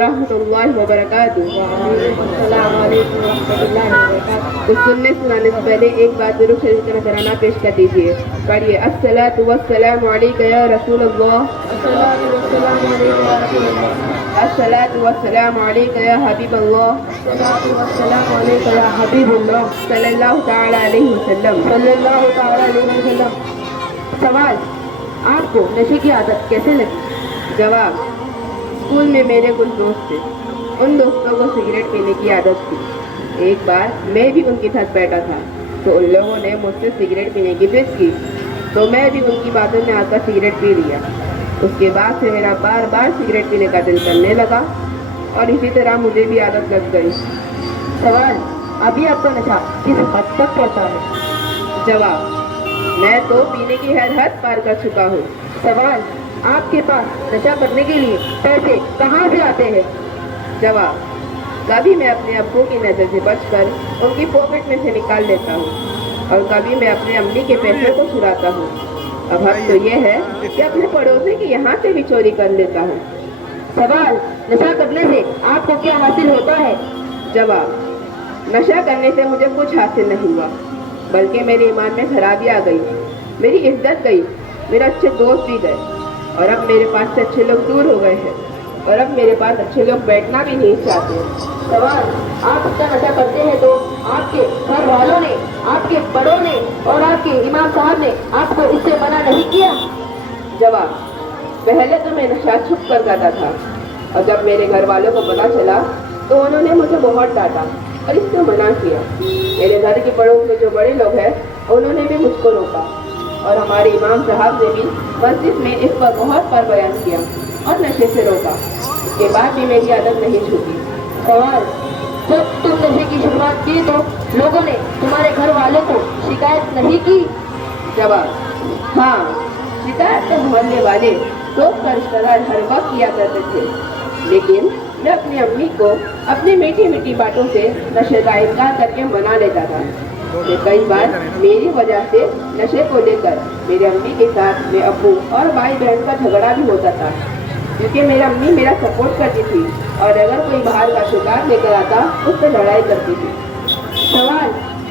ورحمۃ اللہ وبرکاتہ۔ السلام علیکم ورحمۃ اللہ وبرکاتہ۔ تو سننے سنانے سے پہلے ایک بات ضرور شریف کا نذرانہ پیش کر دیجیے۔ پڑھیے الصلاۃ والسلام علیک یا رسول اللہ، الصلاۃ والسلام علیک یا رسول اللہ، الصلاۃ والسلام علیک یا حبیب اللہ، الصلاۃ والسلام علیک یا حبیب اللہ، صلی اللہ تعالی علیہ وسلم۔ صلی اللہ تعالی علیہ وسلم۔ سوال: آپ کو نشے کی عادت کیسے لگی؟ جواب: اسکول میں میرے کچھ دوست تھے، ان دوستوں کو سگریٹ پینے کی عادت تھی۔ ایک بار میں بھی ان کے ساتھ بیٹھا تھا تو ان لوگوں نے مجھ سے سگریٹ پینے کی ضد کی، تو میں بھی ان کی باتوں میں آ کر سگریٹ پی لیا۔ اس کے بعد سے میرا بار بار سگریٹ پینے کا دل کرنے لگا اور اسی طرح مجھے بھی عادت لگ گئی۔ سوال: ابھی آپ کا نشہ کس حد تک پہنچا ہے؟ جواب: میں تو پینے کی حد پار کر چکا ہوں۔ سوال: آپ کے پاس نشہ کرنے کے لیے پیسے کہاں سے آتے ہیں؟ جواب: کبھی میں اپنے ابو کی نظر سے بچ کر ان کی پاکٹ میں سے نکال لیتا ہوں اور کبھی میں اپنے امی کے پیسے کو چراتا ہوں۔ اب حد تو یہ ہے کہ اپنے پڑوسی کے یہاں سے بھی چوری کر لیتا ہوں۔ سوال: نشہ کرنے سے آپ کو کیا حاصل ہوتا ہے؟ جواب: نشہ کرنے سے مجھے کچھ حاصل نہیں ہوا، بلکہ میرے ایمان میں خرابی آ گئی، میری عزت گئی، میرے اچھے دوست بھی گئے اور اب میرے پاس سے اچھے لوگ دور ہو گئے ہیں اور اب میرے پاس اچھے لوگ بیٹھنا بھی نہیں چاہتے۔ سوال: آپ اتنا نشہ کرتے ہیں تو آپ کے گھر والوں نے، آپ کے بڑوں نے اور آپ کے امام صاحب نے آپ کو اس سے منع نہیں کیا؟ جواب: پہلے تو میں نشہ چھپ کر کرتا تھا اور جب میرے گھر والوں کو پتا چلا تو انہوں نے مجھے بہت ڈانٹا اور اس سے منع کیا۔ میرے گھر کے پڑوس میں جو بڑے لوگ ہیں انہوں نے بھی مجھ کو روکا اور ہمارے امام صاحب نے بھی مسجد میں اس پر بہت پر بیان کیا اور نشے سے روکا۔ اس کے بعد بھی میری عادت نہیں چھوٹی۔ سوال: جب تم نشے کی شروعات کی تو لوگوں نے تمہارے گھر والوں کو شکایت نہیں کی؟ جواب: ہاں، شکایت تو محلے والے دوست کا رشتہ دار ہر وقت کیا کرتے تھے، لیکن میں اپنی امی کو اپنی میٹھی میٹھی باتوں سے نشے کا انکار کر کے منا لیتا تھا۔ کئی بار میری وجہ سے نشے کو لے کر میری امی کے ساتھ میرے ابو اور بھائی بہن کا جھگڑا بھی ہوتا تھا، کیونکہ میری امی میرا سپورٹ کرتی تھی اور اگر کوئی باہر کا شکار لے کر آتا اس سے لڑائی کرتی تھی۔ سوال: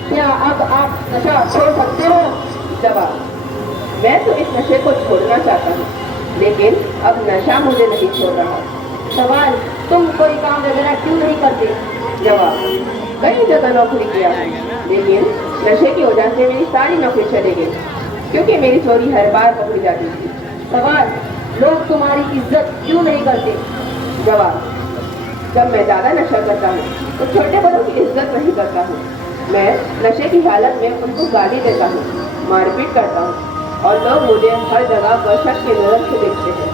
کیا اب آپ نشہ چھوڑ سکتے ہو؟ جواب: میں تو اس نشے کو چھوڑنا چاہتا ہوں، لیکن اب نشہ مجھے نہیں چھوڑ رہا۔ سوال: تم کوئی کام وغیرہ کیوں نہیں کرتے؟ جواب: کئی جگہ نوکری کیا ہے، لیکن نشے کی وجہ سے میری ساری نوکری چلے گئی کیونکہ میری چوری ہر بار پکڑی جاتی تھی۔ سوال: لوگ تمہاری عزت کیوں نہیں کرتے؟ جواب: جب میں زیادہ نشہ کرتا ہوں تو چھوٹے بڑوں کی عزت نہیں کرتا ہوں۔ میں نشے کی حالت میں ان کو گالی دیتا ہوں، مار پیٹ کرتا ہوں اور لوگ مجھے ہر جگہ پر شک کی نظر سے دیکھتے ہیں۔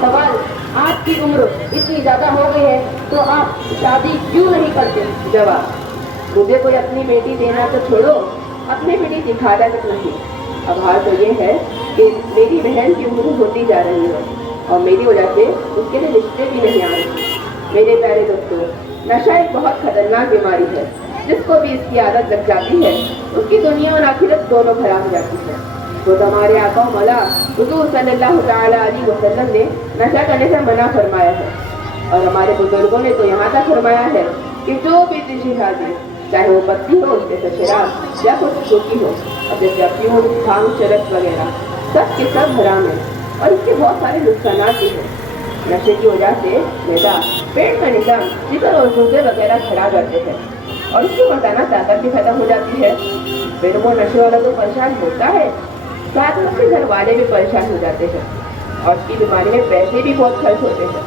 سوال: آپ کی عمر اتنی زیادہ ہو گئی ہے تو آپ شادی کیوں نہیں کرتے؟ جواب: مجھے کوئی اپنی بیٹی دینا تو چھوڑو، اپنی بیٹی دکھانا تک نہیں۔ اب حال تو یہ ہے کہ میری بہن کی عمر ہوتی جا رہی ہے اور میری وجہ سے اس کے لیے رشتے بھی نہیں آ رہے۔ میرے پیارے دوستوں، نشہ ایک بہت خطرناک بیماری ہے، جس کو بھی اس کی عادت لگ جاتی ہے اس کی دنیا اور آخرت دونوں خراب ہو جاتی ہے۔ تو ہمارے آقا و مولا حضور صلی اللہ تعالی علیہ وسلم نے نشہ کرنے سے منع فرمایا ہے اور ہمارے بزرگوں نے تو یہاں تک فرمایا ہے کہ جو بھی شادی، چاہے وہ پتی ہو جیسے شراب یا کچھ سوکھی ہو، اور جیسے افیون، بھانگ، چرس وغیرہ، سب کے سب حرام ہے اور اس کے بہت سارے نقصانات بھی ہیں۔ نشے کی وجہ سے میدا، پیٹ کا نظام، جگر اور گردے وغیرہ خراب کرتے ہیں اور اس کی مردانہ طاقت بھی ختم ہو جاتی ہے۔ پھر وہ نشے والا تو پریشان ہوتا ہے، ساتھ میں اس کے گھر والے بھی پریشان ہو جاتے ہیں اور اس کی بیماری میں پیسے بھی بہت خرچ ہوتے ہیں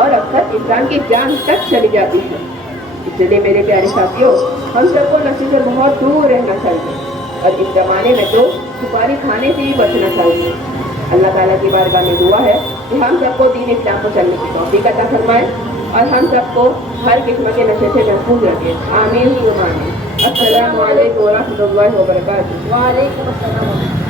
اور اکثر انسان کی جان تک چلی جاتی ہے۔ اس لیے میرے پیارے ساتھیوں، ہم سب کو نشے سے بہت دور رہنا چاہیے اور اس زمانے میں تو سپاری کھانے سے بھی بچنا چاہیے۔ اللہ تعالیٰ کی بارگاہ میں دعا ہے کہ ہم سب کو دین اسلام کو چلنے کی توفیق عطا فرمائے اور ہم سب کو ہر قسم کے نشے سے محفوظ رکھے۔ آمین ثم آمین۔ السلام علیکم ورحمۃ اللہ وبرکاتہ۔ وعلیکم السلام۔